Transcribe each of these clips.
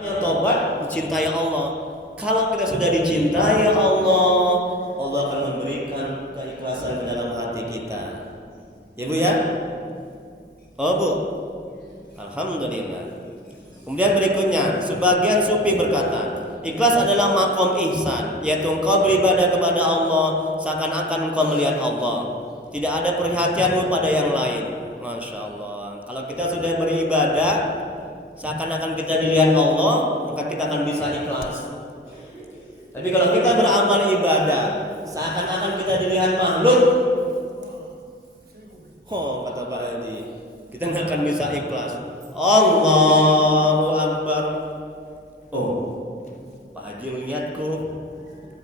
Yang tobat dicintai Allah. Kalau kita sudah dicintai Allah, Allah akan memberikan keikhlasan dalam hati kita. Ya Bu ya? Oh Bu. Alhamdulillah. Kemudian berikutnya, sebagian sufi berkata, ikhlas adalah makom ihsan, yaitu engkau beribadah kepada Allah seakan-akan engkau melihat Allah. Tidak ada perhatianmu pada yang lain. Masya Allah. Kalau kita sudah beribadah seakan-akan kita dilihat Allah, maka kita akan bisa ikhlas. Tapi kalau kita beramal ibadah seakan-akan kita dilihat makhluk, kata Pak Haji, kita nggak akan bisa ikhlas. Allahu Akbar. Oh, Pak Haji melihatku,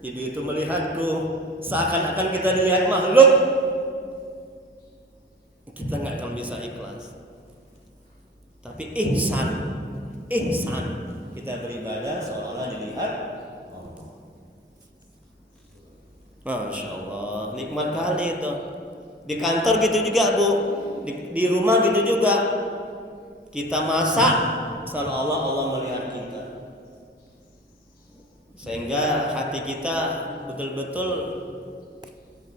ibu itu melihatku, seakan-akan kita dilihat makhluk, kita nggak akan bisa ikhlas. Tapi ihsan, kita beribadah seolah-olah dilihat Allah. Masya Allah, nikmat kali itu. Di kantor gitu juga Bu, di rumah gitu juga. Kita masak seolah-olah Allah melihat kita, sehingga hati kita betul-betul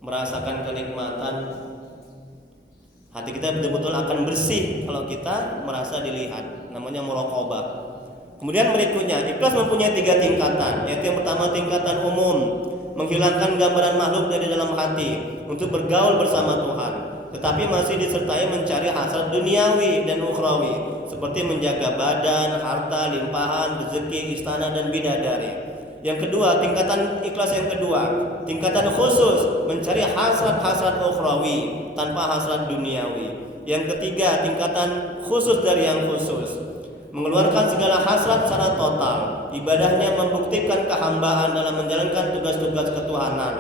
merasakan kenikmatan. Hati kita betul-betul akan bersih kalau kita merasa dilihat. Namanya muraqabah. Kemudian berikutnya, ikhlas mempunyai 3 tingkatan. Yaitu yang pertama tingkatan umum, menghilangkan gambaran makhluk dari dalam hati untuk bergaul bersama Tuhan, tetapi masih disertai mencari hasrat duniawi dan ukhrawi, seperti menjaga badan, harta, limpahan, rezeki, istana dan bidadari. Yang kedua, tingkatan ikhlas yang kedua, tingkatan khusus, mencari hasrat-hasrat ukhrawi tanpa hasrat duniawi. Yang ketiga, tingkatan khusus dari yang khusus, mengeluarkan segala hasrat secara total. Ibadahnya membuktikan kehambaan dalam menjalankan tugas-tugas ketuhanan,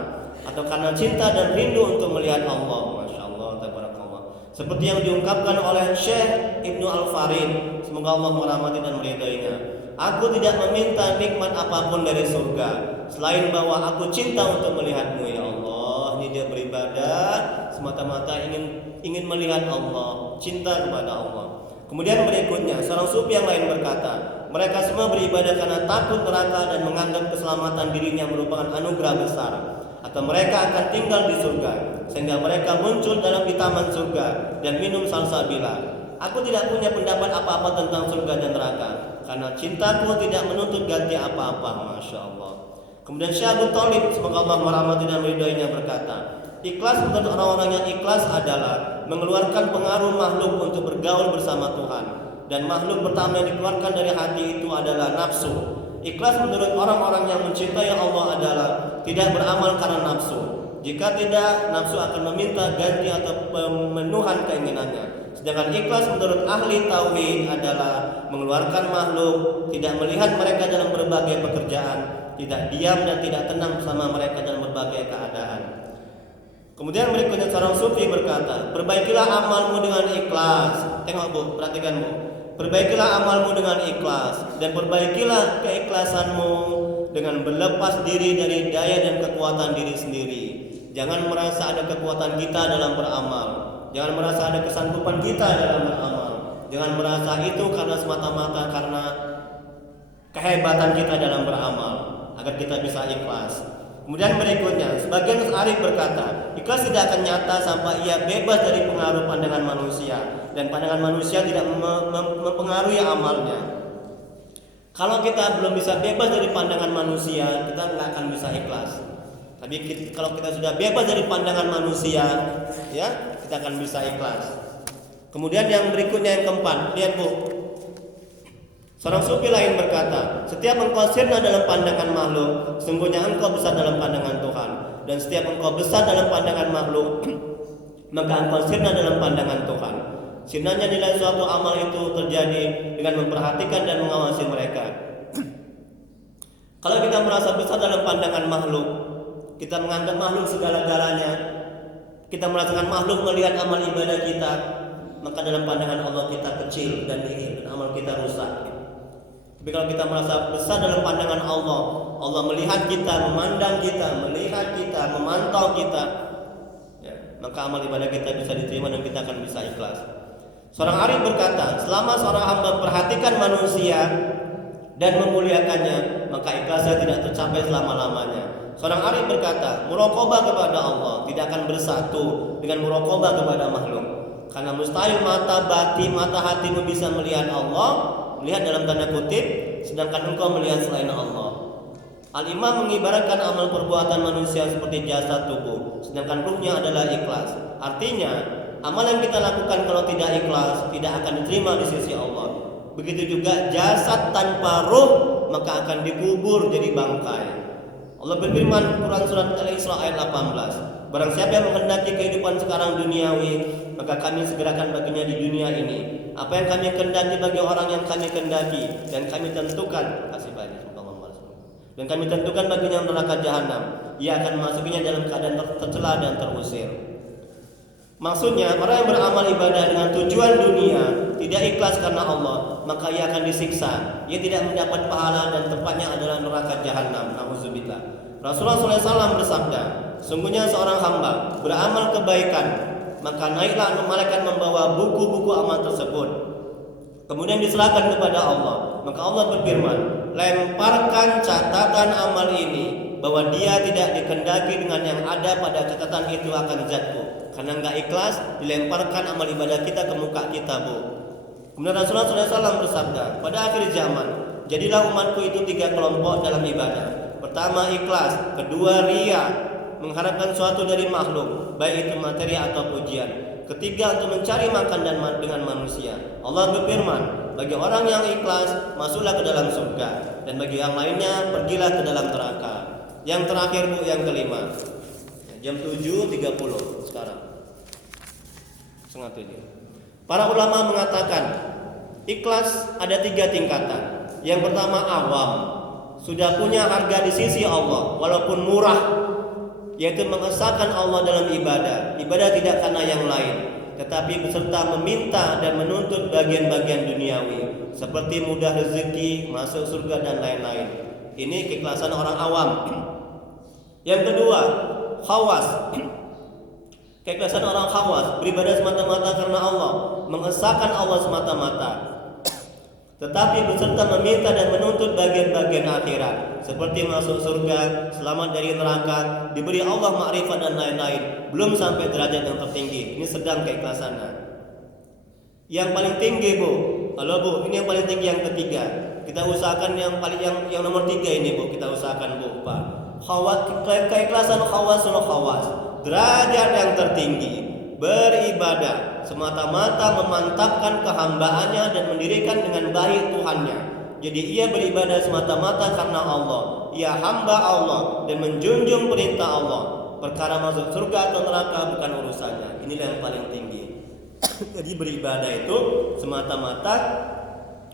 atau karena cinta dan rindu untuk melihat Allah. Masya Allah, tabarakallah. Seperti yang diungkapkan oleh Syekh Ibnu Al-Farid, semoga Allah merahmati dan meridainya. Aku tidak meminta nikmat apapun dari surga, selain bahwa aku cinta untuk melihatmu ya Allah. Ini dia beribadah semata-mata ingin melihat Allah, cinta kepada Allah. Kemudian berikutnya, seorang sufi yang lain berkata, mereka semua beribadah karena takut neraka dan menganggap keselamatan dirinya merupakan anugerah besar, atau mereka akan tinggal di surga, sehingga mereka muncul di taman surga dan minum salsabila. Aku tidak punya pendapat apa-apa tentang surga dan neraka, karena cintaku tidak menuntut ganti apa-apa. Masya Allah. Kemudian Syekh Abu Thalib, semoga Allah merahmati dan meridainya, berkata, ikhlas untuk orang-orang yang ikhlas adalah mengeluarkan pengaruh makhluk untuk bergaul bersama Tuhan. Dan makhluk pertama yang dikeluarkan dari hati itu adalah nafsu. Ikhlas menurut orang-orang yang mencintai Allah adalah tidak beramal karena nafsu. Jika tidak, nafsu akan meminta ganti atau pemenuhan keinginannya. Sedangkan ikhlas menurut ahli tauhid adalah mengeluarkan makhluk, tidak melihat mereka dalam berbagai pekerjaan, tidak diam dan tidak tenang bersama mereka dalam berbagai keadaan. Kemudian berikutnya seorang sufi berkata, perbaikilah amalmu dengan ikhlas. Tengok Bu, perhatikan Bu. Perbaikilah amalmu dengan ikhlas, dan perbaikilah keikhlasanmu dengan berlepas diri dari daya dan kekuatan diri sendiri. Jangan merasa ada kekuatan kita dalam beramal, jangan merasa ada kesanggupan kita dalam beramal, jangan merasa itu karena semata-mata karena kehebatan kita dalam beramal, agar kita bisa ikhlas. Kemudian berikutnya, sebagian arif berkata, ikhlas tidak akan nyata sampai ia bebas dari pengaruh pandangan manusia, dan pandangan manusia tidak mempengaruhi amalnya. Kalau kita belum bisa bebas dari pandangan manusia, kita nggak akan bisa ikhlas. Tapi kalau kita sudah bebas dari pandangan manusia, ya, kita akan bisa ikhlas. Kemudian yang berikutnya yang keempat, lihat Bu. Seorang sufi lain berkata, setiap engkau sirna dalam pandangan makhluk, sungguhnya engkau besar dalam pandangan Tuhan. Dan setiap engkau besar dalam pandangan makhluk, maka engkau sirna dalam pandangan Tuhan. Sirnanya nilai suatu amal itu terjadi dengan memperhatikan dan mengawasi mereka. Kalau kita merasa besar dalam pandangan makhluk, kita menganggap makhluk segala-galanya, kita merasakan makhluk melihat amal ibadah kita, maka dalam pandangan Allah kita kecil dan nihil, dan amal kita rusak. Tapi kalau kita merasa besar dalam pandangan Allah, Allah melihat kita, memandang kita, melihat kita, memantau kita, ya, maka amal ibadah kita bisa diterima dan kita akan bisa ikhlas. Seorang arif berkata, selama seorang hamba memperhatikan manusia dan memuliakannya, maka ikhlasnya tidak tercapai selama-lamanya. Seorang arif berkata, muraqabah kepada Allah tidak akan bersatu dengan muraqabah kepada makhluk. Karena mustahil mata hatimu bisa melihat Allah, melihat dalam tanda kutip, sedangkan engkau melihat selain Allah. Al-Imam mengibaratkan amal perbuatan manusia seperti jasad tubuh, sedangkan ruhnya adalah ikhlas. Artinya, amal yang kita lakukan kalau tidak ikhlas tidak akan diterima di sisi Allah. Begitu juga jasad tanpa ruh maka akan dikubur jadi bangkai. Allah berfirman Quran surat Al-Isra ayat 18, barang siapa yang menghendaki kehidupan sekarang duniawi, maka kami segerakan baginya di dunia ini apa yang kami kehendaki bagi orang yang kami kehendaki, dan kami tentukan dan kami tentukan baginya neraka jahanam. Ia akan memasukinya dalam keadaan tercela dan terusir. Maksudnya, orang yang beramal ibadah dengan tujuan dunia, tidak ikhlas karena Allah, maka ia akan disiksa. Ia tidak mendapat pahala dan tempatnya adalah neraka jahanam. Nauzubillah. Rasulullah SAW bersabda, sungguhnya seorang hamba beramal kebaikan, maka naiklah malaikat membawa buku-buku amal tersebut, kemudian diserahkan kepada Allah. Maka Allah berfirman, lemparkan catatan amal ini, bahwa dia tidak dikehendaki dengan yang ada pada catatan itu akan zatku. Karena enggak ikhlas, dilemparkan amal ibadah kita ke muka kita, Bu. Kemudian Rasulullah SAW bersabda, pada akhir zaman, jadilah umatku itu 3 kelompok dalam ibadah. Pertama ikhlas, kedua riya, mengharapkan suatu dari makhluk, baik itu materi atau pujian. Ketiga, untuk mencari makan dan dengan manusia. Allah berfirman, bagi orang yang ikhlas, masuklah ke dalam surga, dan bagi yang lainnya, pergilah ke dalam neraka. Yang terakhir, Bu, yang kelima. Jam 7.30 sekarang. Setengah 7. Para ulama mengatakan, ikhlas ada 3 tingkatan. Yang pertama awam, sudah punya harga di sisi Allah, walaupun murah, yaitu mengesahkan Allah dalam ibadah tidak karena yang lain, tetapi beserta meminta dan menuntut bagian-bagian duniawi seperti mudah rezeki, masuk surga dan lain-lain. Ini keikhlasan orang awam. Yang kedua, khawas. Keikhlasan orang khawas, beribadah semata-mata karena Allah, mengesahkan Allah semata-mata, tetapi beserta meminta dan menuntut bagian-bagian akhirat seperti masuk surga, selamat dari neraka, diberi Allah ma'rifat dan lain-lain. Belum sampai derajat yang tertinggi. Ini sedang keikhlasannya. Yang paling tinggi, Bu, halo Bu, ini yang paling tinggi, yang ketiga. Kita usahakan yang nomor 3 ini, Bu, kita usahakan, Bu, Pak. Keikhlasan khawasul khawas, derajat yang tertinggi, beribadah semata-mata memantapkan kehambaannya dan mendirikan dengan baik Tuhannya. Jadi ia beribadah semata-mata karena Allah, ia hamba Allah dan menjunjung perintah Allah. Perkara masuk surga atau neraka bukan urusannya. Inilah yang paling tinggi. Jadi beribadah itu semata-mata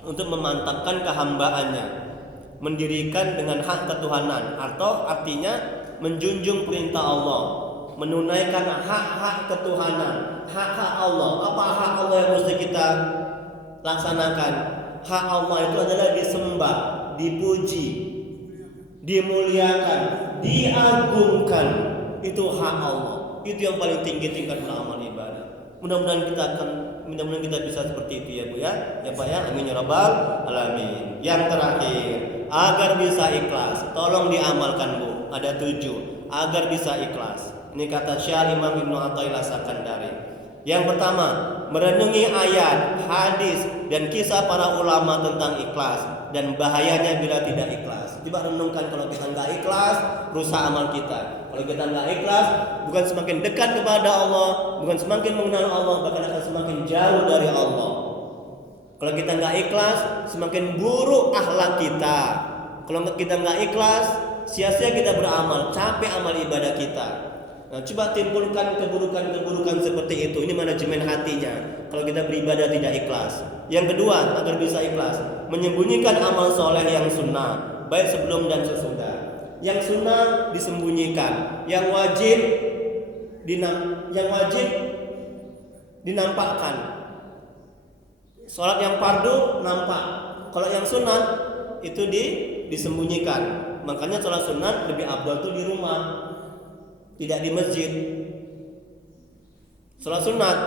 untuk memantapkan kehambaannya, mendirikan dengan hak ketuhanan, atau artinya menjunjung perintah Allah, menunaikan hak-hak ketuhanan, hak-hak Allah. Apa hak Allah yang mesti kita laksanakan? Hak Allah itu adalah disembah, dipuji, dimuliakan, diagungkan. Itu hak Allah. Itu yang paling tinggi tingkat amal ibadah. Mudah-mudahan kita bisa seperti itu, ya Bu, ya. Ya Pak, ya. Amin ya rabbal alamin. Yang terakhir, agar bisa ikhlas, tolong diamalkan, Bu. Ada 7 agar bisa ikhlas. Ini kata Syekh Imam Ibnu Athaillah Sakandari. Yang pertama, merenungi ayat, hadis dan kisah para ulama tentang ikhlas dan bahayanya bila tidak ikhlas. Coba renungkan, kalau kita nggak ikhlas, rusak amal kita. Kalau kita nggak ikhlas, bukan semakin dekat kepada Allah, bukan semakin mengenal Allah, bahkan akan semakin jauh dari Allah. Kalau kita nggak ikhlas, semakin buruk akhlak kita. Kalau kita nggak ikhlas, sia-sia kita beramal, capek amal ibadah kita. Nah, coba timbulkan keburukan-keburukan seperti itu. Ini manajemen hatinya kalau kita beribadah tidak ikhlas. Yang kedua, agar bisa ikhlas, menyembunyikan amal soleh yang sunnah, baik sebelum dan sesudah. Yang sunnah disembunyikan, yang wajib dinampakkan. Sholat yang fardu nampak, kalau yang sunnah itu disembunyikan. Makanya sholat sunnah lebih afdal tuh di rumah, tidak di masjid. Sholat sunat,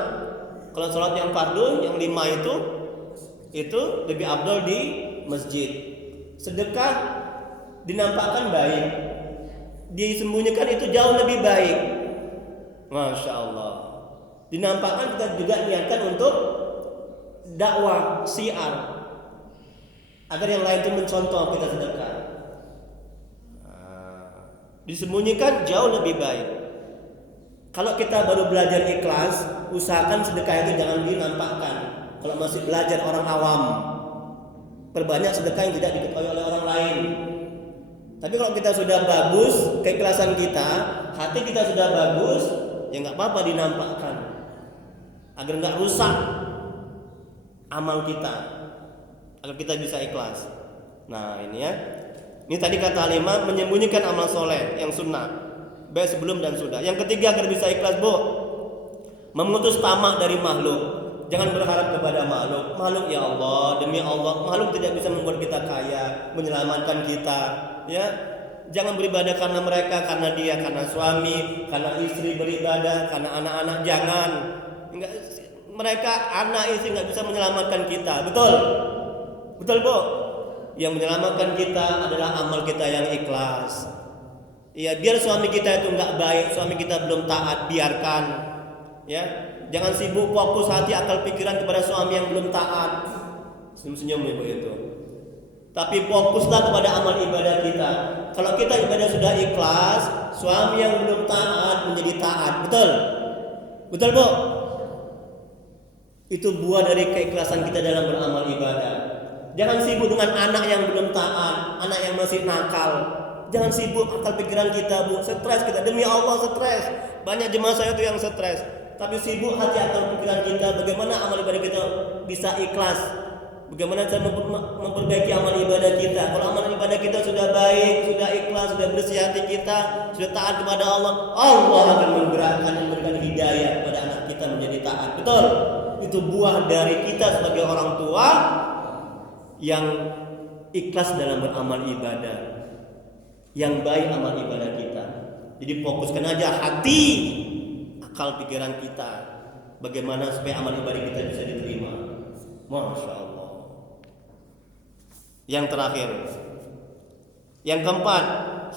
kalau sholat yang fardu yang 5 itu lebih afdal di masjid. sedekah dinampakkan baik, disembunyikan itu jauh lebih baik. Masya Allah. Dinampakkan kita juga niatkan untuk dakwah, syiar, agar yang lain itu mencontoh kita sedekah. Disembunyikan jauh lebih baik. Kalau kita baru belajar ikhlas, usahakan sedekah itu jangan dinampakkan. Kalau masih belajar orang awam, perbanyak sedekah yang tidak diketahui oleh orang lain. Tapi kalau kita sudah bagus, keikhlasan kita, hati kita sudah bagus, ya nggak apa-apa dinampakkan, agar nggak rusak amal kita, agar kita bisa ikhlas. Nah ini ya, ini tadi kata alimah, menyembunyikan amal soleh yang sunnah, baik sebelum dan sudah. Yang ketiga agar bisa ikhlas, Bu, memutus tamak dari makhluk. Jangan berharap kepada makhluk. Makhluk ya Allah, demi Allah, makhluk tidak bisa membuat kita kaya, menyelamatkan kita. Ya, jangan beribadah karena mereka, karena dia, karena suami, karena istri beribadah, karena anak-anak. Jangan. Enggak, mereka anak istri nggak bisa menyelamatkan kita. Betul, betul Bu. Yang menyelamatkan kita adalah amal kita yang ikhlas. Ya, biar suami kita itu nggak baik, suami kita belum taat, biarkan. Ya, jangan sibuk fokus hati akal pikiran kepada suami yang belum taat. Senyum-senyum ibu itu. Tapi fokuslah kepada amal ibadah kita. Kalau kita ibadah sudah ikhlas, suami yang belum taat menjadi taat. Betul? Betul Bu? Itu buah dari keikhlasan kita dalam beramal ibadah. Jangan sibuk dengan anak yang belum taat, anak yang masih nakal. Jangan sibuk akal pikiran kita, Bu. Stres kita, demi Allah stres. Banyak jemaah saya itu yang stres. Tapi sibuk hati akal pikiran kita, bagaimana amal ibadah kita bisa ikhlas, bagaimana cara memperbaiki amal ibadah kita. Kalau amal ibadah kita sudah baik, sudah ikhlas, sudah bersih hati kita, sudah taat kepada Allah, Allah akan menggerakkan dan memberikan hidayah kepada anak kita menjadi taat. Betul? Itu buah dari kita sebagai orang tua yang ikhlas dalam beramal ibadah, yang baik amal ibadah kita. Jadi fokuskan aja hati, akal pikiran kita, bagaimana supaya amal ibadah kita bisa diterima. Masya Allah. Yang terakhir, yang keempat,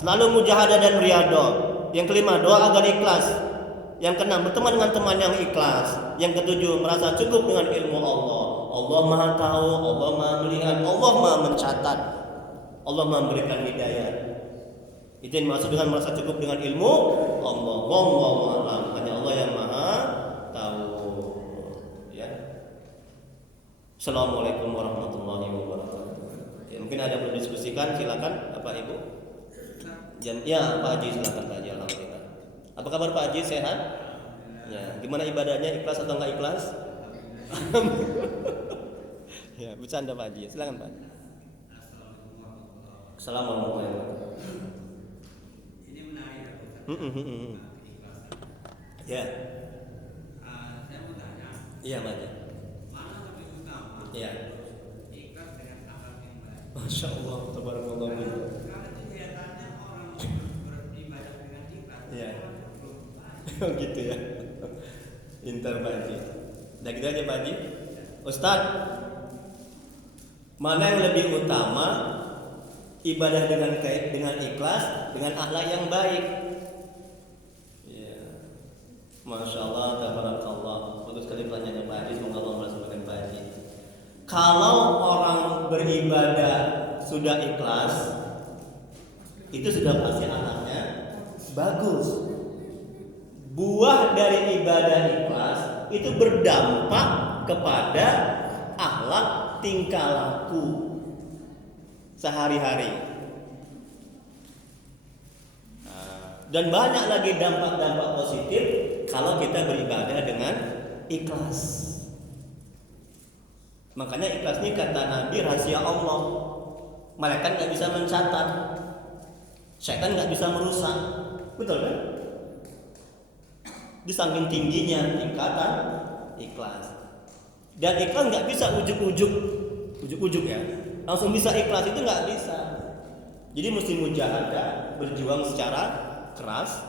selalu mujahadah dan riyadhah. Yang kelima, doa agar ikhlas. Yang keenam, berteman dengan teman yang ikhlas. Yang ketujuh, merasa cukup dengan ilmu Allah. Allah Maha tahu, Allah Maha melihat, Allah Maha mencatat, Allah Maha memberikan hidayah. Itu yang dimaksud dengan merasa cukup dengan ilmu Allah. Wallahu a'lam. Hanya Allah yang Maha tahu. Ya. Assalamualaikum warahmatullahi wabarakatuh. Ya, mungkin ada yang perlu diskusikan, silakan Bapak Ibu. Ya, Pak Haji silakan Pak Haji. Alhamdulillah. Apa kabar Pak Haji, sehat? Ya, gimana ibadahnya, ikhlas atau enggak ikhlas? Ya, bercanda Pak Haji. Silakan Pak. Assalamualaikum warahmatullahi wabarakatuh. Ya. Saya mau tanya. Iya, Mas. Mana lebih utama? Iya. Ikhlas dengan akal yang baik. Masya Allah, tabarakallah. Karena itu kelihatannya orang beribadah dengan ikhlas. Iya. Oh gitu ya. Pintar Pak Haji. Udah gitu aja Pak Haji. Ustaz, mana yang lebih utama? Ibadah dengan ikhlas, dengan akhlak yang baik. Ya. Masya Allah, tabarakallah. Bagus sekali pertanyaannya Pak Haji. Semoga Allah merahmatkan Pak Haji. Kalau orang beribadah sudah ikhlas, itu sudah pasti akhlaknya bagus. Buah dari ibadah ikhlas itu berdampak kepada akhlak tingkah laku sehari-hari. Dan banyak lagi dampak-dampak positif kalau kita beribadah dengan ikhlas. Makanya ikhlas ini kata Nabi rahasia Allah. Malaikat nggak bisa mencatat, syaitan nggak bisa merusak. Betul kan? Di samping tingginya tingkatan ikhlas. Dan ikhlas nggak bisa ujuk-ujuk ya. Langsung bisa ikhlas itu nggak bisa. Jadi mesti mujahadah, berjuang secara keras,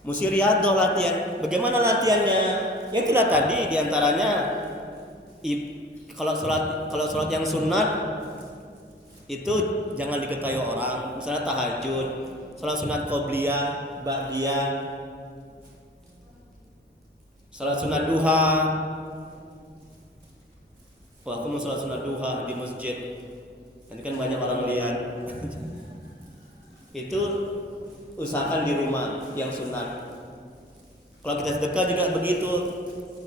mesti riyadhah latihan. Bagaimana latihannya? Ya itulah tadi diantaranya kalau sholat yang sunat itu jangan diketahui orang. Misalnya tahajud, salat sunat qobliyah, ba'diyah, salat sunat duha. Wah, aku mau salat sunat duha di masjid. Nanti kan banyak orang lihat. Itu usahakan di rumah yang sunat. Kalau kita sedekah juga begitu.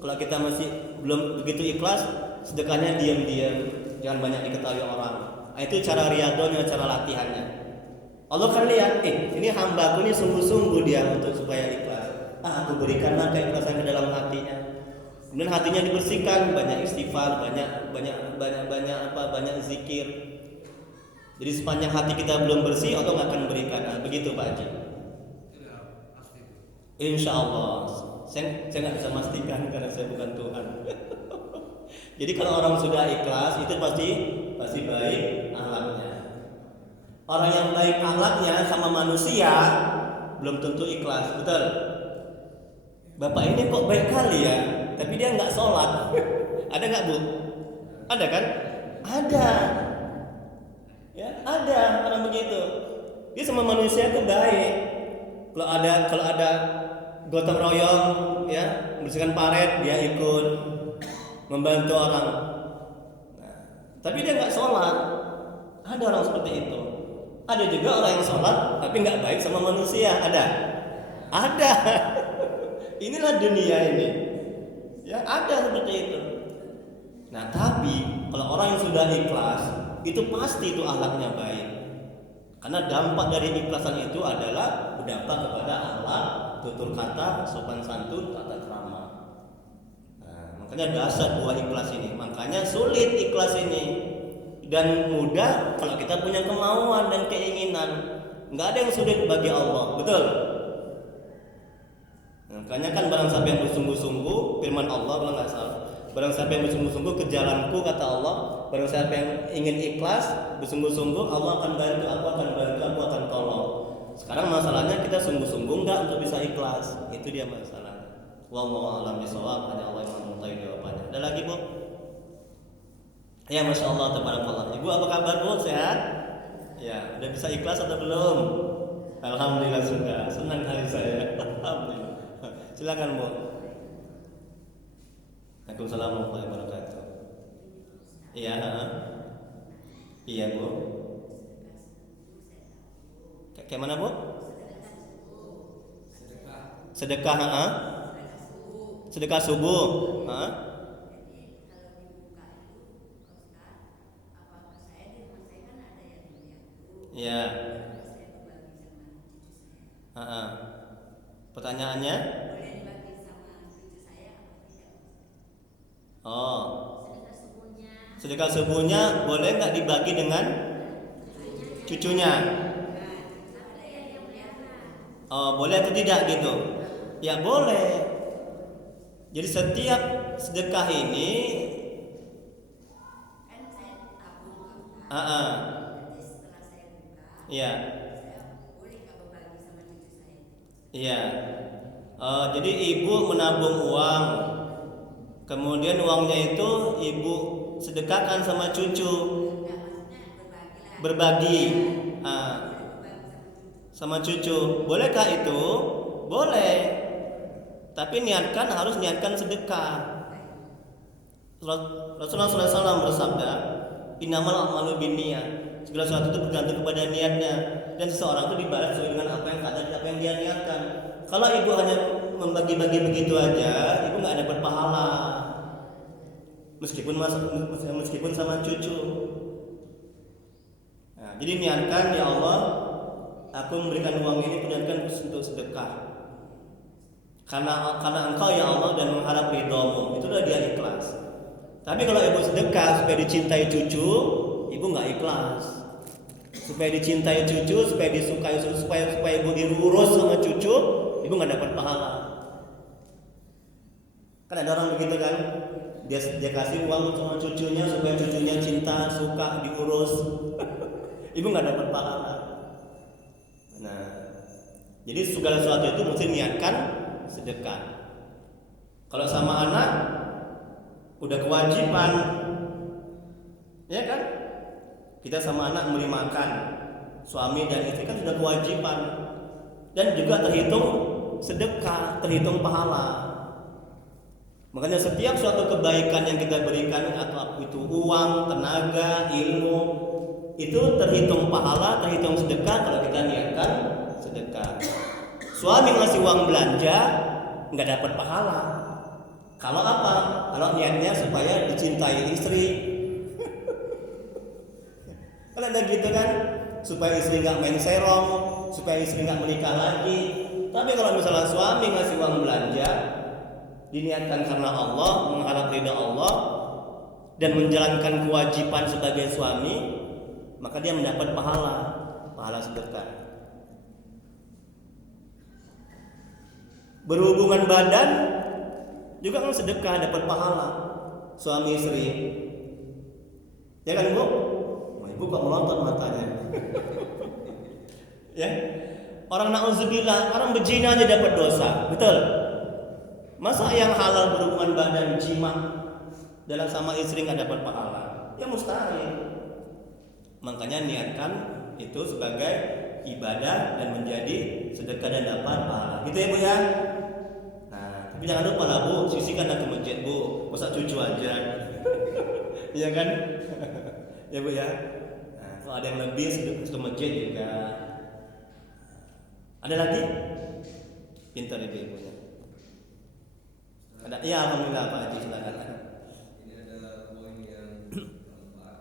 Kalau kita masih belum begitu ikhlas, sedekahnya diam-diam, jangan banyak diketahui orang. Nah, itu cara riyadhahnya, cara latihannya. Allah kan lihat, ini hambaku ini sungguh-sungguh dia untuk supaya ikhlas. Aku berikanlah keikhlasan ke dalam hatinya. Kemudian hatinya dibersihkan, banyak istighfar, banyak zikir. Jadi sepanjang hati kita belum bersih, Allah nggak akan berikan. Nah, begitu Pak Haji. Insya Allah. Saya nggak bisa memastikan karena saya bukan Tuhan. Jadi kalau orang sudah ikhlas itu pasti baik akhlaknya. Orang yang baik akhlaknya sama manusia belum tentu ikhlas, betul? Bapak ini kok baik kali ya, tapi dia nggak sholat. Ada nggak Bu? Ada kan? Ada. Ya, ada orang begitu. Dia sama manusia itu baik. Kalau ada gotong royong, ya, membersihkan paret, dia ikut membantu orang. Nah, tapi dia nggak sholat. Ada orang seperti itu. Ada juga orang yang sholat tapi nggak baik sama manusia. Ada. Inilah dunia ini. Ya, ada seperti itu. Nah, tapi kalau orang yang sudah ikhlas, itu pasti itu akhlaknya baik. Karena dampak dari ikhlasan itu adalah berdampak kepada akhlak, tutur kata, sopan santun, tata krama. Nah, makanya dasar buah ikhlas ini. Makanya sulit ikhlas ini. Dan mudah kalau kita punya kemauan dan keinginan. Nggak ada yang sulit bagi Allah, betul? Makanya kan barang siapa yang bersungguh-sungguh, firman Allah kalau nggak salah, barang siapa yang bersungguh-sungguh ke jalanku, kata Allah, barang siapa yang ingin ikhlas, bersungguh-sungguh, Allah akan bantu, aku akan tolong. Sekarang masalahnya kita sungguh-sungguh nggak untuk bisa ikhlas, itu dia masalah. Wallahu a'lam bishawab, hanya Allah yang mengetahui jawabannya. Ada lagi Bu? Ya, masya Allah, tabarakallah. Ibu apa kabar Bu? Sehat? Ya, udah bisa ikhlas atau belum? Alhamdulillah sudah. Senang kali saya. Alhamdulillah. Silakan Bu. Waalaikumsalam warahmatullahi wabarakatuh. Iya, iya Bu. Kayak mana Bu? Sedekah, sedekah subuh, ya. Pertanyaannya? Oh, sedekah subuhnya boleh nggak dibagi dengan cucunya? Oh, boleh atau tidak gitu? Ya boleh. Jadi setiap sedekah ini, ya, iya. Jadi ibu menabung uang, kemudian uangnya itu ibu sedekahkan sama cucu, berbagi sama cucu. Bolehkah itu? Boleh. Tapi harus niatkan sedekah. Rasulullah SAW bersabda, innamal a'malu binniyat. Segala sesuatu itu bergantung kepada niatnya, dan seseorang itu dibalas sesuai dengan apa yang dia niatkan. Kalau ibu hanya membagi-bagi begitu aja, ibu nggak dapat pahala, meskipun sama cucu. Nah, jadi niatkan, ya Allah, aku memberikan uang ini niatkan untuk sedekah. Karena Engkau ya Allah dan mengharap ridho-Mu, itulah dia ikhlas. Tapi kalau ibu sedekah supaya dicintai cucu, ibu nggak ikhlas. Supaya dicintai cucu, supaya disukai, supaya ibu diurus sama cucu, ibu nggak dapat pahala. Kan ada orang begitu kan, dia kasih uang sama cucunya supaya cucunya cinta, suka, diurus. Ibu nggak dapat pahala. Nah, jadi segala sesuatu itu mesti niatkan sedekah. Kalau sama anak udah kewajiban, ya kan? Kita sama anak memberi makan, suami dan istri kan sudah kewajiban, dan juga terhitung sedekah, terhitung pahala. Makanya setiap suatu kebaikan yang kita berikan, atau itu uang, tenaga, ilmu, itu terhitung pahala, terhitung sedekah kalau kita niatkan sedekah. Suami ngasih uang belanja nggak dapat pahala. Kalau apa? Kalau niatnya supaya dicintai istri. Kalau ada gitu kan, supaya istri nggak main serong, supaya istri nggak menikah lagi. Tapi kalau misalnya suami ngasih uang belanja, diniatkan karena Allah, mengharap ridha Allah, dan menjalankan kewajiban sebagai suami, maka dia mendapat pahala sedekah. Berhubungan badan juga kan sedekah, dapat pahala suami istri. Ya kan Bu? Wah, Ibu kok melotot matanya. Ya. Orang na'udzubillah, orang berzina aja dapat dosa. Betul? Masa yang halal berhubungan badan jima dalam sama istri nggak dapat pahala? Ya mustahil. Makanya niatkan itu sebagai ibadah dan menjadi sedekah dan dapat pahala. Gitu ya Bu ya. Nah, tapi jangan lupa lah Bu, sisihkan ke masjid Bu. Masa cucu aja. Iya kan? Ya Bu ya. Nah, kalau ada yang lebih ke masjid juga. Ada lagi? Pintar ibu-ibunya. Ada? Iya, alhamdulillah Pak Haji, silakan. Ini ada poin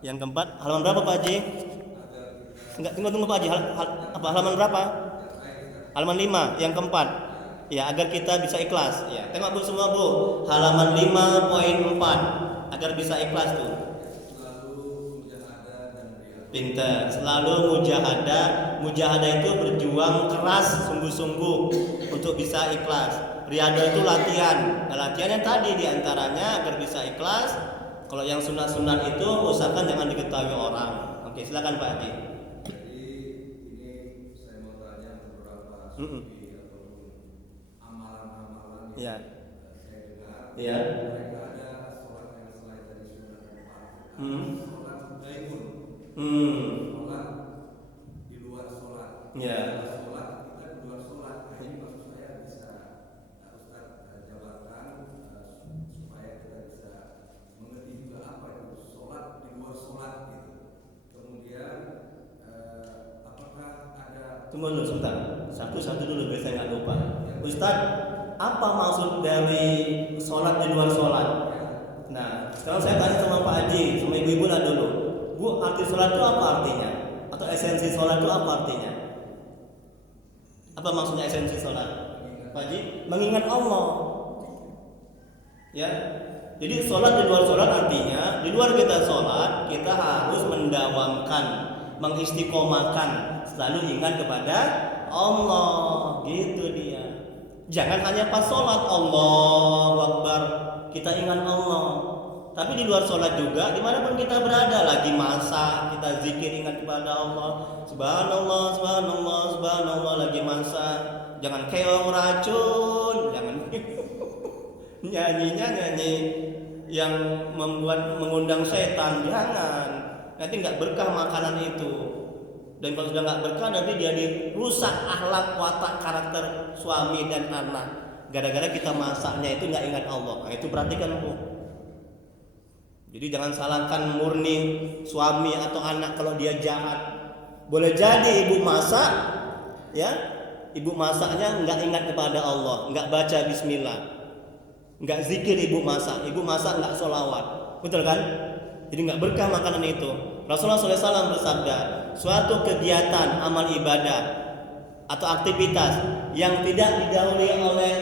Yang keempat, halaman berapa Pak Haji? Enggak, tunggu Pak Haji. Apa halaman berapa? Halaman 5, yang keempat. Ya, agar kita bisa ikhlas. Ya, tengok Bu semua Bu. Halaman 5.4. Agar bisa ikhlas tuh. selalu mujahadah dan riyadhah. Pintar. Selalu mujahadah. Mujahadah itu berjuang keras, sungguh-sungguh untuk bisa ikhlas. Riyadhah itu latihan. Nah, latihan yang tadi diantaranya agar bisa ikhlas. Kalau yang sunat-sunat itu usahakan jangan diketahui orang. Oke, silakan Pak Haji. Jadi ini saya mau tanya beberapa sufi ataupun amalan-amalan yang Ya. saya dengar. Ya. Mereka ada sholat yang selain dari sunat empat. Sholat daimun. Sholat di luar sholat. Ya. Sholat kita di luar sholat. Nah, ini maksud saya bisa Ustaz jabarkan supaya kita bisa mengerti juga apa itu sholat di luar sholat gitu. Kemudian apakah ada Tunggu dulu sebentar. Satu-satu dulu biar saya nggak lupa. Ustaz, apa maksud dari sholat di luar sholat? Nah, sekarang saya tanya sama Pak Haji, sama ibu-ibu lah dulu. Bu, arti sholat itu apa artinya? Atau esensi sholat itu apa artinya? Apa maksudnya esensi sholat? Pak Haji, mengingat Allah. Ya, jadi sholat di luar sholat artinya di luar kita sholat kita harus mendawamkan, mengistiqomahkan, selalu ingat kepada Allah. Gitu dia. Jangan hanya pas sholat Allahu Akbar kita ingat Allah. Tapi di luar sholat juga, dimanapun kita berada, lagi masak kita zikir ingat kepada Allah. Subhanallah, subhanallah, subhanallah, lagi masak. Jangan keong racun, jangan nyanyinya nyanyi yang mengundang setan, jangan. Nanti nggak berkah makanan itu. Dan kalau sudah nggak berkah nanti jadi rusak akhlak, watak, karakter suami dan anak. Gara-gara kita masaknya itu nggak ingat Allah. Nah, itu perhatikan Bu. Jadi jangan salahkan murni suami atau anak kalau dia jahat. Boleh jadi ibu masak, ya, ibu masaknya nggak ingat kepada Allah, nggak baca Bismillah, nggak zikir ibu masak nggak sholawat, betul kan? Jadi nggak berkah makanan itu. Rasulullah SAW bersabda, suatu kegiatan amal ibadah atau aktivitas yang tidak didahului oleh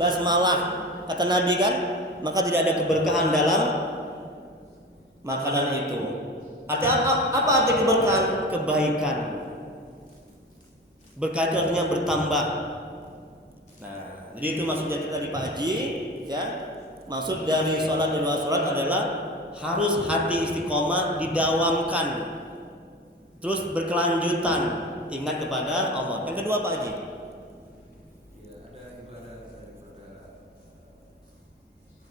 basmalah, kata Nabi kan, maka tidak ada keberkahan dalam makanan itu. Artinya apa arti keberkahan? Kebaikan. Berkah itu artinya bertambah. Nah, jadi itu maksudnya tadi Pak Haji, ya. Maksud dari sholat di luar sholat adalah harus hati istiqomah, didawamkan, terus berkelanjutan, ingat kepada Allah. Yang kedua Pak Haji, ya, ada ibadah daripada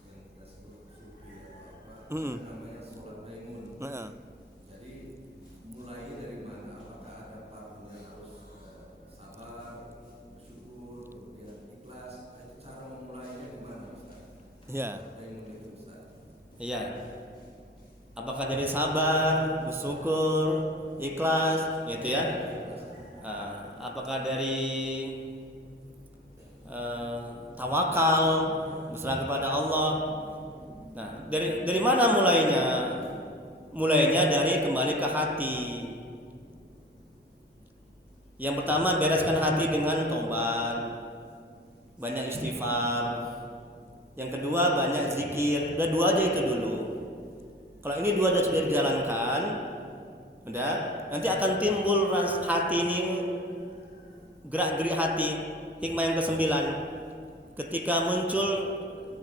yang kita sebut sufi atau apa namanya sholat daimun. nah, Jadi Iya. Yang begitu Ustaz. Iya. Apakah dari sabar, bersyukur, ikhlas, gitu ya? Apakah dari tawakal, berserah kepada Allah? Nah, dari mana mulainya? Mulainya dari kembali ke hati. Yang pertama, bereskan hati dengan tobat, banyak istighfar. Yang kedua, banyak zikir. Udah dua aja itu dulu. Kalau ini dua sudah dijalankan, udah, nanti akan timbul hati ini, gerak-gerik hati. Hikmah yang ke-9, ketika muncul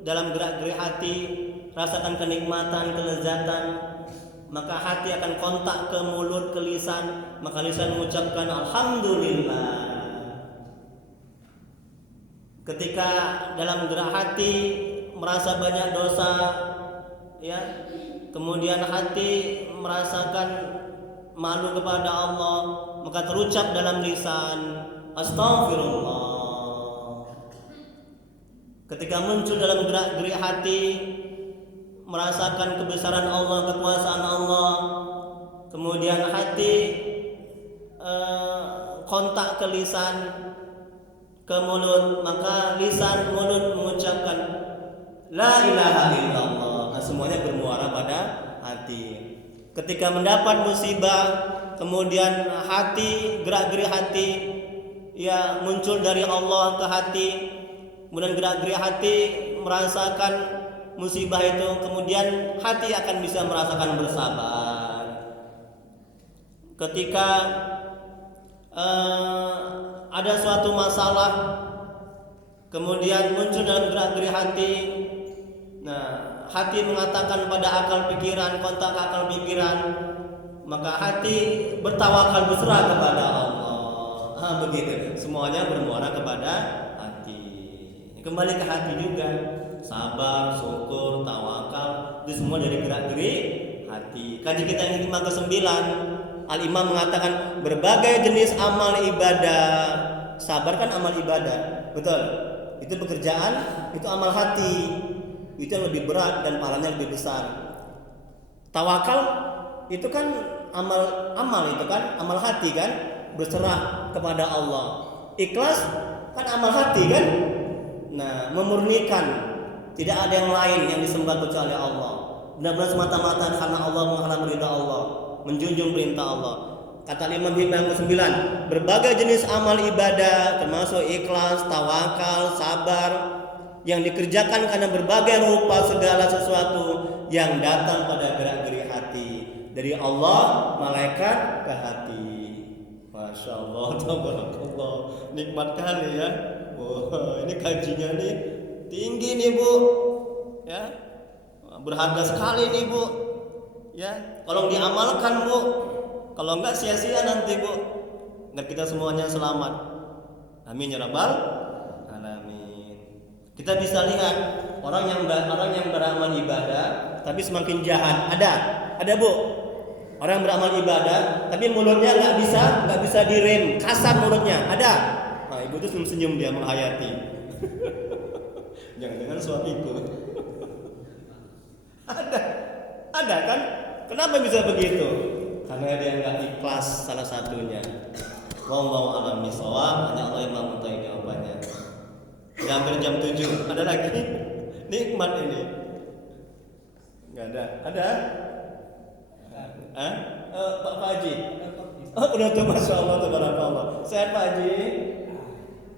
dalam gerak-gerik hati, rasakan kenikmatan, kelezatan, maka hati akan kontak ke mulut, ke lisan, maka lisan mengucapkan alhamdulillah. Ketika dalam gerak hati merasa banyak dosa, ya, kemudian hati merasakan malu kepada Allah, maka terucap dalam lisan astagfirullah. Ketika muncul dalam gerak-gerik hati merasakan kebesaran Allah, kekuasaan Allah, kemudian hati kontak ke lisan, ke mulut, maka lisan mulut mengucapkan la ilaha illallah. Nah, semuanya bermuara pada hati. Ketika mendapat musibah, kemudian hati, gerak-gerik hati, ya, muncul dari Allah ke hati, kemudian gerak-gerik hati merasakan musibah itu, kemudian hati akan bisa merasakan bersabar. Ketika ada suatu masalah, kemudian muncul dalam gerak-gerik hati, nah, hati mengatakan pada akal pikiran, kontak akal pikiran, maka hati bertawakal, berserah kepada Allah. Begitu, semuanya bermuara kepada hati. Kembali ke hati juga, sabar, syukur, tawakal, itu semua dari gerak-gerik hati. Kaji kita yang hikmah ke-9, Al-Imam mengatakan berbagai jenis amal ibadah. Sabar kan amal ibadah, betul? Itu pekerjaan, itu amal hati. Itu yang lebih berat dan pahalanya lebih besar. Tawakal itu kan amal itu kan amal hati kan, berserah kepada Allah. Ikhlas kan amal hati kan. Nah, memurnikan, tidak ada yang lain yang disembah kecuali Allah. Benar-benar semata-mata karena Allah, mengharap ridha Allah, menjunjung perintah Allah. Kata Imam Hikmah ke-9, berbagai jenis amal ibadah termasuk ikhlas, tawakal, sabar yang dikerjakan karena berbagai rupa segala sesuatu yang datang pada gerak-gerik hati, dari Allah, malaikat ke hati. Masya Allah, tabarakallah, nikmat kali ya. Wah, ini kajinya nih tinggi nih Bu, ya, berharga sekali nih Bu, ya, tolong diamalkan Bu, kalau enggak sia-sia nanti Bu. Dan kita semuanya selamat. Amin ya rabbal alamin. Kita bisa lihat orang yang beramal ibadah tapi semakin jahat. Ada Bu, orang beramal ibadah tapi mulutnya nggak bisa direm, kasar mulutnya. Ada. Nah, ibu tuh senyum dia menghayati. Jangan-jangan suamiku. Ada kan? Kenapa bisa begitu? Karena dia nggak ikhlas, salah satunya. Wallahu a'lam bishawab, hanya Allah yang mengetahui jawabannya. Udah hampir jam 7. Ada lagi? Nikmat ini. Enggak ada. Ada? Pak Haji. Oh, penutup, Masya Allah, tabarakallah. Sehat Pak Haji?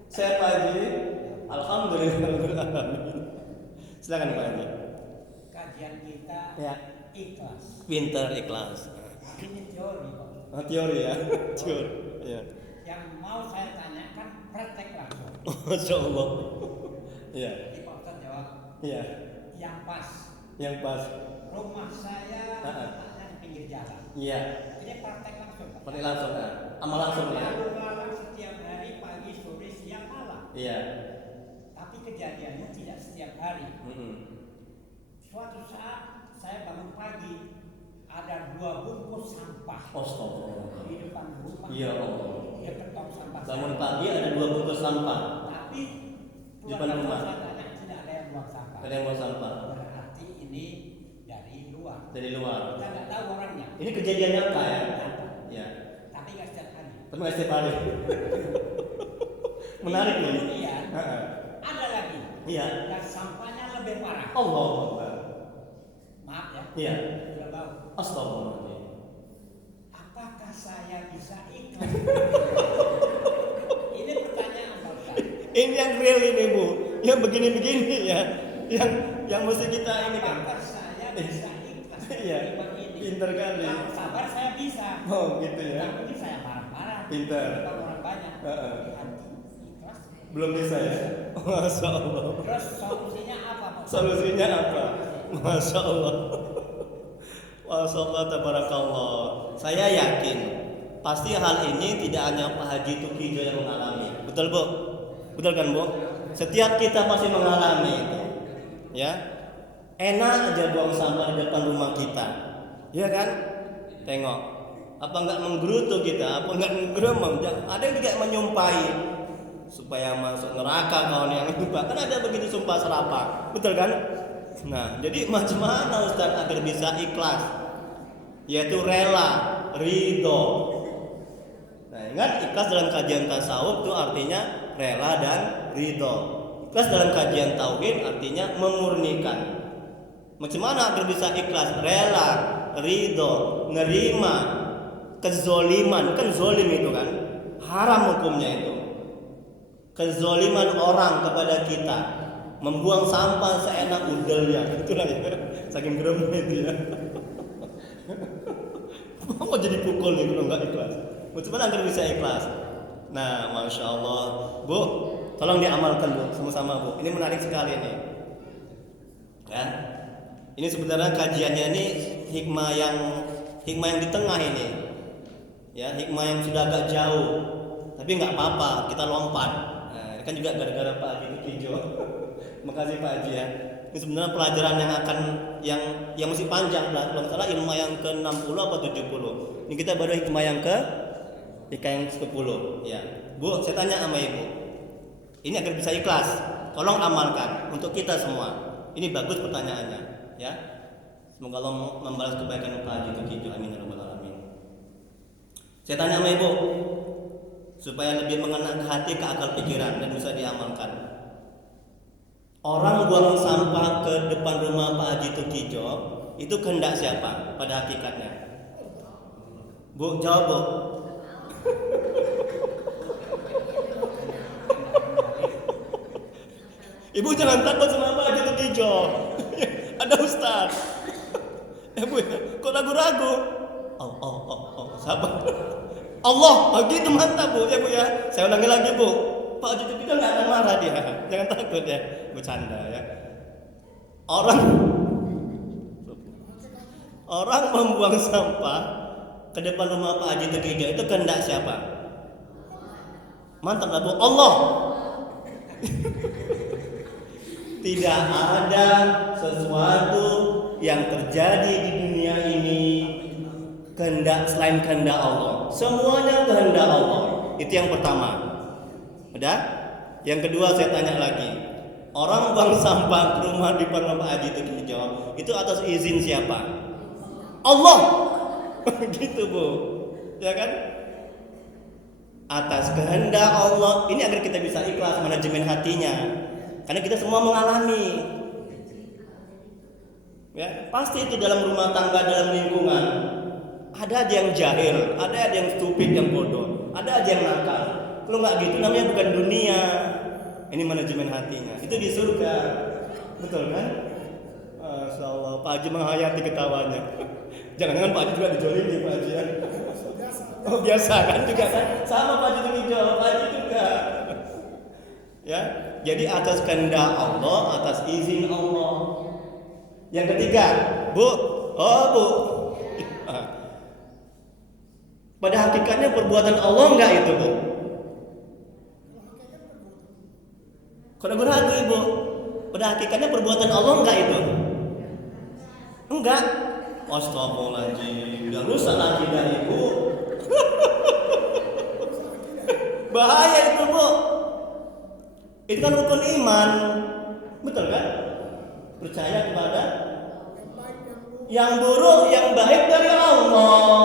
Sehat Pak Haji? Alhamdulillah. Silakan Pak Haji. Kajian kita Ya. ikhlas. Pintar, ikhlas. Ini teori Pak. Teori ya. Teori. Ya. Yang mau saya tanyakan praktek langsung. Masya Allah. Iya. Jadi Pak Ustadz jawab. Iya. Yang pas. Yang pas. Rumah saya letaknya di pinggir jalan. Iya. Ini praktek langsung Pak. Praktek langsung ya. Amal langsung ya. Lalu lalang setiap hari pagi, sore, siang, malam. Iya. Tapi kejadiannya tidak setiap hari. Mm-mm. Suatu saat saya bangun pagi, ada 2 bungkus sampah Astagfirullah. di depan rumah. Ya Allah. Dekat tong sampah. Bangun pagi ada 2 bungkus sampah. Tapi Di depan rumah. saya tanya tidak ada yang buang sampah. Ada yang buang sampah Berarti ini dari luar. dari luar. Kita nggak tahu orangnya. Ini kejadian nyata ya? Ya. Tapi nggak setiap hari. Tapi nggak setiap hari. Menarik nih. Kemudian ada lagi. Iya. Dan sampahnya lebih parah. Allah Akbar. Maaf ya. Iya. Sudah bau. Astagfirullahaladzim. Apakah saya bisa ikhlas? Ini pertanyaan Pak Ustaz. Ini yang real ini Bu. Yang begini-begini ya. Yang mesti kita ini kan. Apakah saya bisa ikhlas? Iya. menerima ini? Pinter kali. Kalau sabar saya bisa. Oh gitu ya. Tapi mungkin saya marah-marah. Pinter. Kalau orang banyak. Heeh. Di hati ikhlas. Belum bisa ya. Masya Allah. Terus solusinya apa Pak? Solusinya apa? Masya Allah. Masya Allah, tabarakallah. Saya yakin pasti hal ini tidak hanya Pak Haji Tukijo yang mengalami. Betul Bu? Betul kan Bu? Setiap kita pasti mengalami itu. Ya, enak aja buang sampah di depan rumah kita. Ya kan? Tengok. Apa enggak menggerutu kita? Apa enggak menggeremeng? Ada yang juga menyumpahi supaya masuk neraka kawan yang lupa. Kan ada begitu sumpah serapah. Betul kan? Nah, jadi macam mana Ustaz agar bisa ikhlas? Yaitu rela, ridho. Nah, ingat ikhlas dalam kajian tasawuf itu artinya rela dan ridho. Ikhlas dalam kajian tauhid artinya memurnikan. Macam mana agar bisa ikhlas? Rela, ridho, nerima kezoliman. Kan zolim itu kan haram hukumnya itu. Kezoliman orang kepada kita, membuang sampah seenak udelnya, itulah ya, saking geremnya itu ya. Mau jadi pukul nih kalau nggak ikhlas. Bagaimana agar bisa ikhlas? Nah, masya Allah, Bu, tolong diamalkan Bu, sama-sama Bu. Ini menarik sekali nih. Ya, ini sebenarnya kajiannya ini hikmah yang di tengah ini. Ya, hikmah yang sudah agak jauh, tapi nggak apa-apa, kita lompat. Nah, ini kan juga gara-gara Pak Haji Tukijo. Makasih Pak Haji ya. Ini sebenarnya pelajaran yang mesti panjang. Kalau salah hikmah yang ke-60 atau 70. Ini kita baru hikmah yang ke-10 ya. Bu, saya tanya sama Ibu. Ini agar bisa ikhlas, tolong amalkan untuk kita semua. Ini bagus pertanyaannya ya. Semoga Allah membalas kebaikan Pak Haji Tukijo. Amin ya rabbal alamin. Saya tanya sama Ibu supaya lebih mengena ke hati, ke akal pikiran dan bisa diamalkan. Orang buang sampah ke depan rumah Pak Haji Tukijo itu kehendak siapa pada hakikatnya? Bu, jawab Bu. Ibu jangan takut sama Pak Haji Tukijo. Ada Ustaz. Bu, kok ragu-ragu? Oh, sabar. Allah, begitu mantap Bu ya Bu ya. Saya ulangi lagi Bu. Pak Haji Tukijo nggak akan marah dia. Jangan takut ya, bercanda ya. Orang membuang sampah ke depan rumah Pak Haji Tukijo itu kehendak siapa? Mantap lah Bu. Allah. Tidak ada sesuatu yang terjadi di dunia ini kehendak selain kehendak Allah. Semuanya kehendak Allah. Itu yang pertama. Udah? Yang kedua saya tanya lagi. Orang buang sampah ke rumah di depan Pak Haji Tukijo itu atas izin siapa? Allah. Gitu Bu. Ya kan? Atas kehendak Allah. Ini agar kita bisa ikhlas manajemen hatinya. Karena kita semua mengalami. Ya, pasti itu dalam rumah tangga, dalam lingkungan. Ada aja yang jahil, ada yang stupid, yang bodoh, ada aja yang nakal. Kalau nggak gitu namanya bukan dunia. Ini manajemen hatinya. Itu di surga. Betul kan? Masya Allah, Pak Haji menghayati ketawanya. Jangan-jangan Pak Haji juga dijolimi Pak Haji ya. Oh biasa kan juga kan? Sama Pak Haji Tukijo, Pak Haji juga. Ya, jadi atas kehendak Allah, atas izin Allah. Yang ketiga, Bu. Pada hakikatnya perbuatan Allah enggak itu Bu? Kalau ragu Ibu, pada hakikatnya perbuatan Allah enggak itu? Enggak. Astagfirullahaladzim, udah rusak akidah Ibu. Bahaya itu Bu. Itu kan rukun iman, betul kan? Percaya kepada yang buruk, yang baik dari Allah.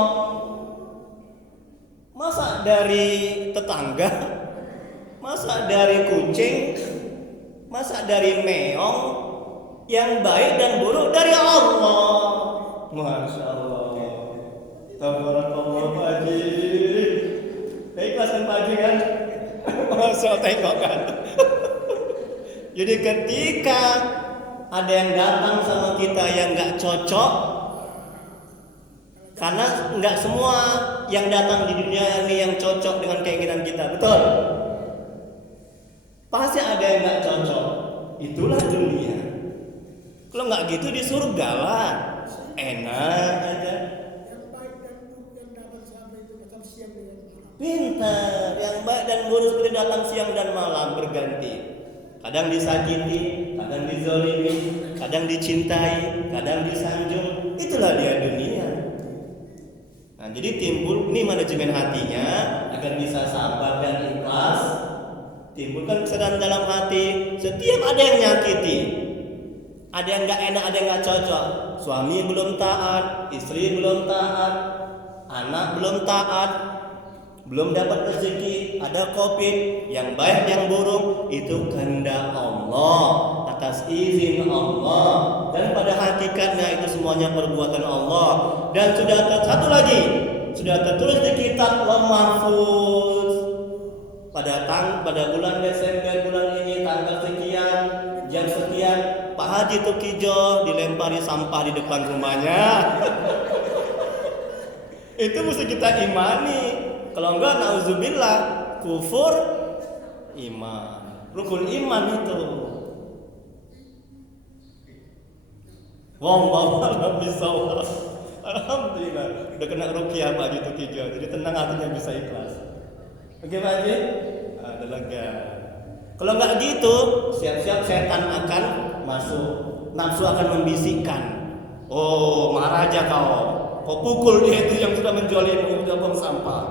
Masa dari tetangga? Masa dari kucing? Masa dari meong? Yang baik dan buruk dari Allah. Masya Allah. Tabarakallah Pak Haji. Ikhlas kan Pak Haji kan? Masya tengok kan. Jadi ketika ada yang datang sama kita yang gak cocok, karena gak semua yang datang di dunia ini yang cocok dengan keinginan kita, betul? Pasti ada yang gak cocok. Itulah dunia. Kalau gak gitu di surga lah, enak aja. Pintar, yang baik dan buruk seperti datang siang dan malam berganti. Kadang disakiti, kadang dizolimi, kadang dicintai, kadang disanjung. Itulah dia dunia. Nah, jadi timbul ini manajemen hatinya agar bisa sabar dan ikhlas. Timbulkan kesadaran dalam hati. Setiap ada yang nyakiti, ada yang nggak enak, ada yang nggak cocok. Suami belum taat, istri belum taat, anak belum taat, belum dapat rezeki, ada COVID, yang baik yang buruk itu kehendak Allah, atas izin Allah, dan pada hakikatnya itu semuanya perbuatan Allah. Dan sudah satu lagi, sudah tertulis di kitab Lauh Mahfuz pada bulan Desember bulan ini tanggal sekian, jam sekian, Pak Haji Tukijo dilempari sampah di depan rumahnya. Itu mesti kita imani. Kalau enggak, nauzubillah, kufur iman. Rukun iman itu. Wallahu a'lam bishawab. Alhamdulillah, udah kena ruqyah Pak Haji Tukijo. Jadi tenang hatinya, bisa ikhlas. Oke Pak Haji? Ada lega. Kalau enggak gitu, siap-siap setan akan masuk. Nafsu akan membisikkan. Oh, marah aja kau pukul dia itu yang sudah menjolimu, udah buang sampah.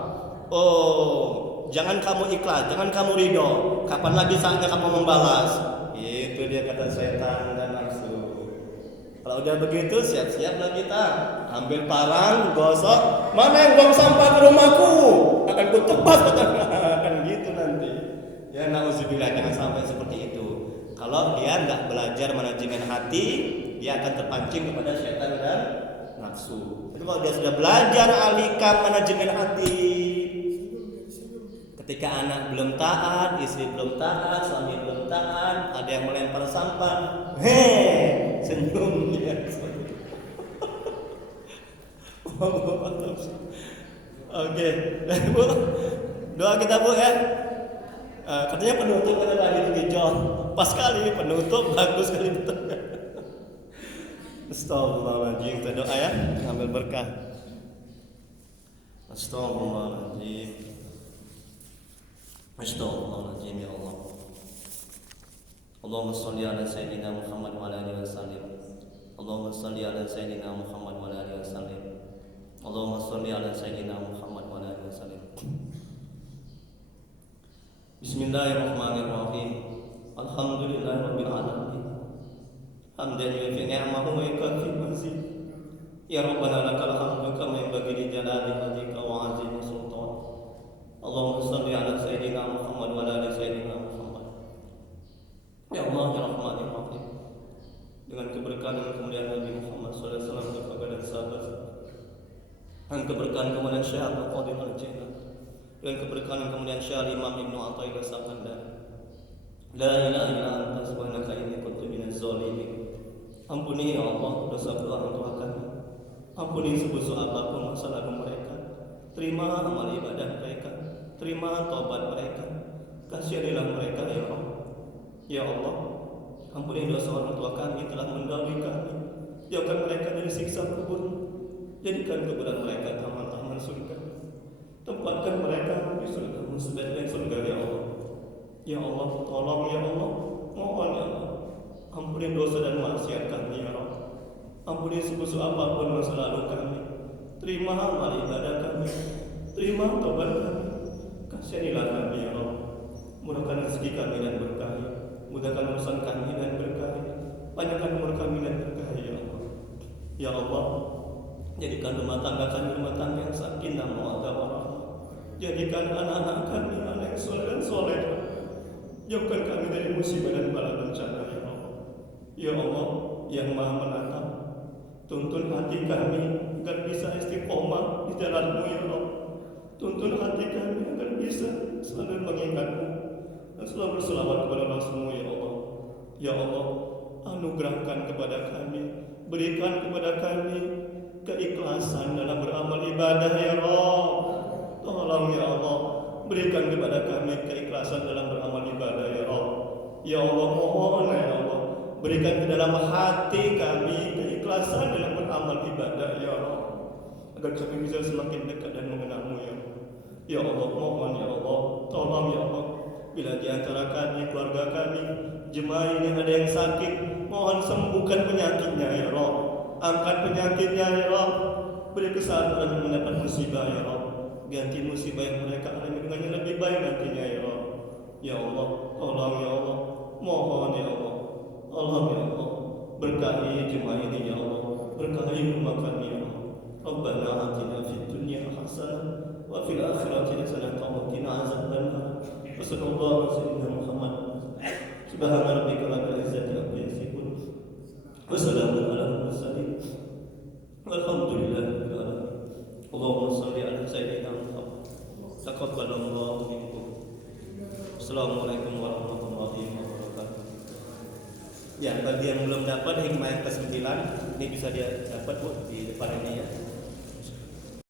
Oh, jangan kamu ikhlas, jangan kamu ridho. Kapan lagi saatnya kamu membalas? Itu dia kata setan dan nafsu. Kalau udah begitu, siap-siaplah kita ambil parang, gosok. Mana yang buang sampah ke rumahku? Akan kutebas, akan gitu nanti. Ya nauzubillah, jangan sampai seperti itu. Kalau dia nggak belajar manajemen hati, dia akan terpancing kepada setan dan nafsu. Tapi kalau dia sudah belajar alihkan manajemen hati, ketika anak belum taat, istri belum taat, suami belum taat, ada yang melempar sampah, senyum dia. Oke, Bu, doa kita Bu ya. Katanya penutup kata Pak Haji Tukijo. Pas sekali penutup, bagus sekali betul. Astagfirullahaladzim. Kita doa ya, ngambil berkah. Astagfirullahaladzim. Astagfirullahaladzim ya Allah. Allahumma salli ala Sayyidina Muhammad wa ala alihi wasallim. Allahumma salli ala Sayyidina Muhammad wa ala alihi wasallim. Allahumma salli ala Sayyidina Muhammad wa ala alihi wasallim. Bismillahirrahmanirrahim. Alhamdulillahirabbil alamin. Hamdan yufi ni'amahu wa yukafi mazid. Ya Rabbana lakal hamdu kama yanbaghi li jalali wajhika wa 'azimi sultan. Allahumma shalli ala Sayyidina Muhammad wa ala ali Sayyidina Muhammad. Ya Allah ya Rahman ya Rahim. Dengan keberkahan dan kemuliaan Nabi Muhammad sallallahu alaihi wasallam kepada sahabat, dan keberkahan kemuliaan Syekh Abdul Qadir Al-Jilani, dengan keberkahan dan kemuliaan Syekh Imam Ibnu Athaillah Sakandari. La ilaha illa anta subhanaka inni kuntu minaz zalimin. Ampuni ya Allah dosa orang tua kami. Ampuni sebesar apapun masa lalu mereka. Terima amal ibadah mereka. Terima taubat mereka. Kasihanilah mereka ya Allah. Ya Allah, ampuni dosa orang tua kami telah mendahului kami. Jauhkan mereka dari siksa kubur. Jadikan kuburan mereka taman-taman surga. Tempatkan mereka di surga, sebaik-baik surga ya Allah. Ya Allah, tolong ya Allah, mohon ya Allah, ampuni dosa dan maksiat kami ya Allah. Ampuni sebesar apapun masa lalu kami. Terima amal ibadah kami, terima taubat kami. Kasihanilah kami ya Allah. Mudahkan rezeki kami dan berkahi, mudahkan urusan kami dan berkahi. Banyakkan umur kami Ya Allah, jadikan rumah tangga kami rumah tangga yang sakinah mawaddah warahmah. Jadikan anak-anak kami anak yang soleh dan soleh. Jauhkan kami dari musibah dan bala bencana, ya Allah. Ya Allah yang Maha menatap, tuntun hati kami agar bisa istiqomah di jalan-Mu, ya Allah. Tuntun hati kami agar bisa selalu mengingat-Mu dan selalu berselawat kepada Rasul-Mu, ya Allah. Ya Allah, anugerahkan kepada kami, berikan kepada kami keikhlasan dalam beramal ibadah, ya Allah. Tolong ya Allah, berikan kepada kami keikhlasan dalam beramal ibadah, ya Allah. Ya Allah, mohon ya Allah, berikan ke dalam hati kami keikhlasan dalam beramal ibadah, ya Allah, agar kami bisa semakin dekat dan mengenal-Mu, ya Allah. Ya Allah, mohon ya Allah, tolong ya Allah, bila di antara kami, keluarga kami, jemaah ini ada yang sakit, mohon sembuhkan penyakitnya, ya Allah. Angkat penyakitnya, ya Allah. Beri kesabaran mendapat musibah, ya Allah. Ganti musibah yang mereka alami dengan yang lebih baik nantinya, ya Allah. Ya Allah, tolong ya Allah, mohon ya Allah, tolong ya Allah, berkahi jemaah ini, ya Allah, berkahi rumah kami, ya Allah. Rabbana atina fid dunya hasanah wa fil akhirati hasanah wa qina azabannar. Wa sallallahu ala sayyidina Muhammad. Subhana rabbika rabbil izzati amma yasifun. Wa salamun ala mursalin. Walhamdulillahi rabbil alamin. Allahumma shalli ala sayyidina Muhammad. Taqabbalallahu minkum. Assalamualaikum warahmatullahi wabarakatuh. Ya, bagi yang belum dapat hikmah yang ke-9, ini bisa dia dapat Bu di depan ini ya.